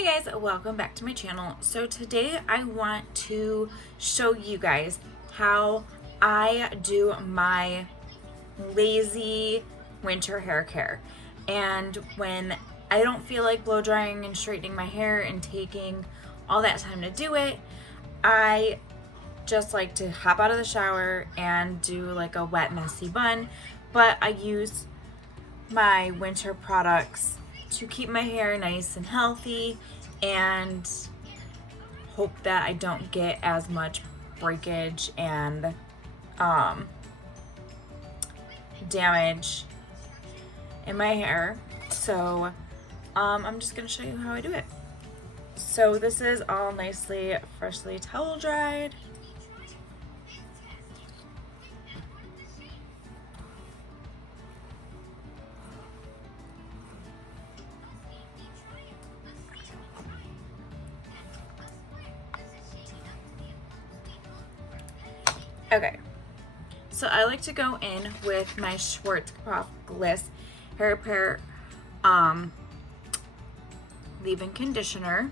Hey guys, welcome back to my channel. So today I want to show you guys how I do my lazy winter hair care. And when I don't feel like blow drying and straightening my hair and taking all that time to do it, I just like to hop out of the shower and do like a wet messy bun. But I use my winter products to keep my hair nice and healthy and hope that I don't get as much breakage and damage in my hair. So I'm just gonna show you how I do it. So this is all nicely freshly towel dried. Okay, so I like to go in with my Schwarzkopf Gliss Hair Repair leave-in conditioner,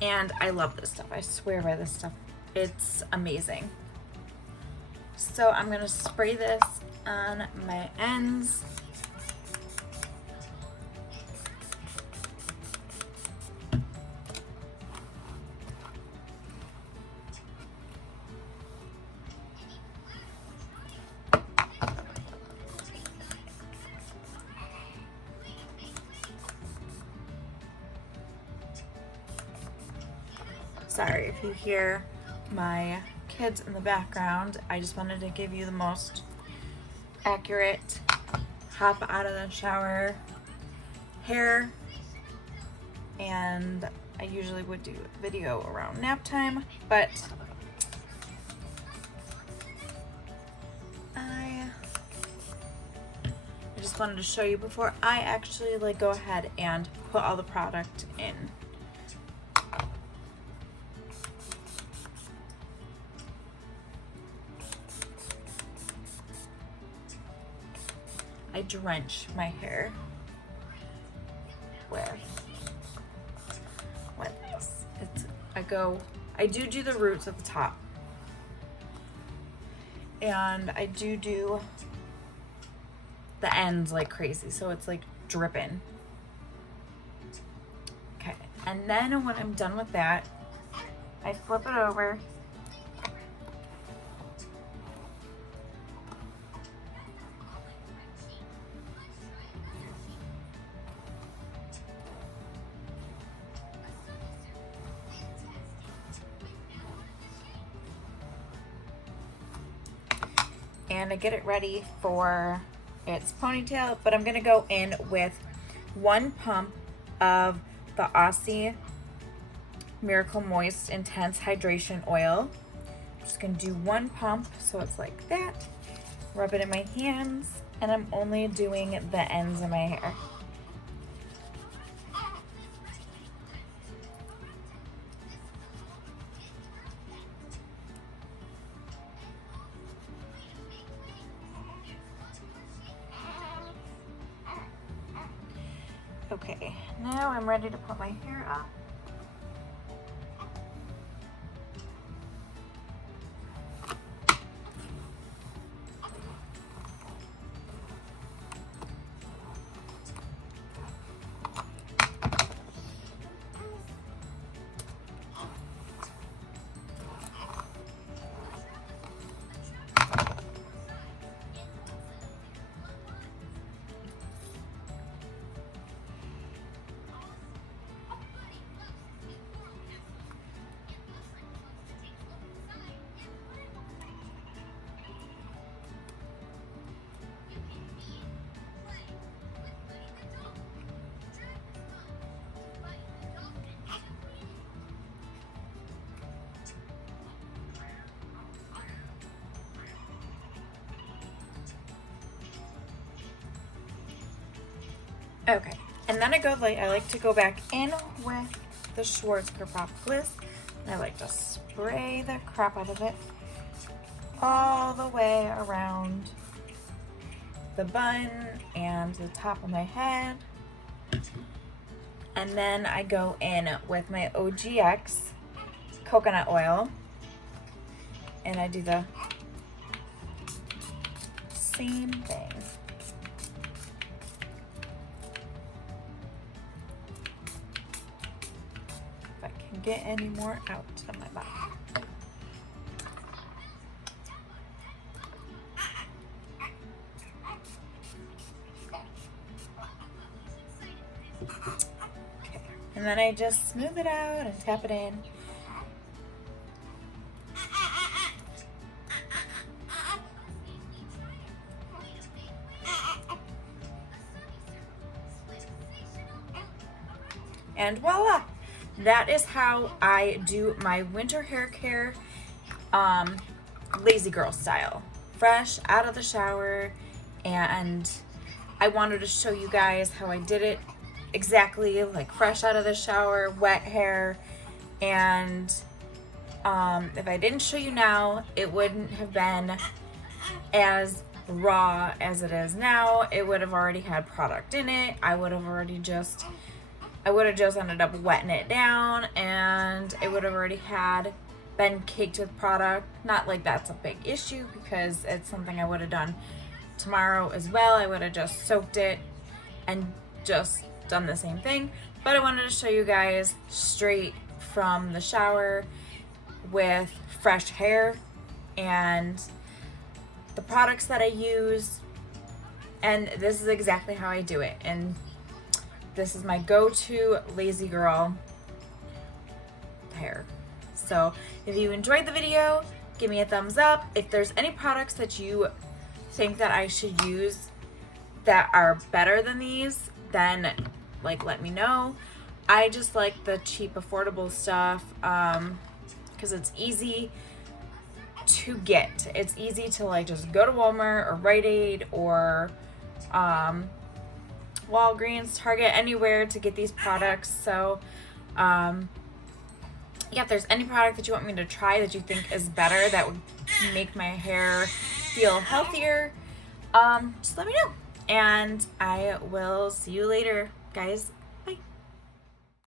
and I love this stuff. I swear by this stuff. It's amazing. So I'm gonna spray this on my ends. Sorry if you hear my kids in the background. I just wanted to give you the most accurate hop out of the shower hair, and I usually would do a video around nap time, but I just wanted to show you before I actually go ahead and put all the product in. I drench my hair with this. I do the roots at the top, and I do the ends like crazy, so it's like dripping. Okay, and then when I'm done with that, I flip it over. And I get it ready for its ponytail, but I'm gonna go in with 1 pump of the Aussie Miracle Moist Intense Hydration Oil. I'm just gonna do 1 pump, so it's like that. Rub it in my hands, and I'm only doing the ends of my hair. Okay, now I'm ready to put my hair up. Okay, and then I like to go back in with the Schwarzkopf Gliss, and I like to spray the crap out of it all the way around the bun and the top of my head. And then I go in with my OGX coconut oil, and I do the same thing. If I can get any more out of my bottle. Okay. And then I just smooth it out and tap it in. And voila, that is how I do my winter hair care, lazy girl style. Fresh out of the shower, and I wanted to show you guys how I did it exactly, like fresh out of the shower, wet hair. And if I didn't show you now, it wouldn't have been as raw as it is now. It would have already had product in it. I would have just ended up wetting it down, and it would have already been caked with product. Not like that's a big issue, because it's something I would have done tomorrow as well. I would have just soaked it and just done the same thing. But I wanted to show you guys straight from the shower with fresh hair and the products that I use. And this is exactly how I do it. And this is my go-to lazy girl hair. So if you enjoyed the video, give me a thumbs up. If there's any products that you think that I should use that are better than these, then like let me know. I just like the cheap, affordable stuff because it's easy to get. It's easy to like just go to Walmart or Rite Aid or Walgreens, Target, anywhere to get these products. So yeah, if there's any product that you want me to try that you think is better, that would make my hair feel healthier, just let me know. And I will see you later, guys.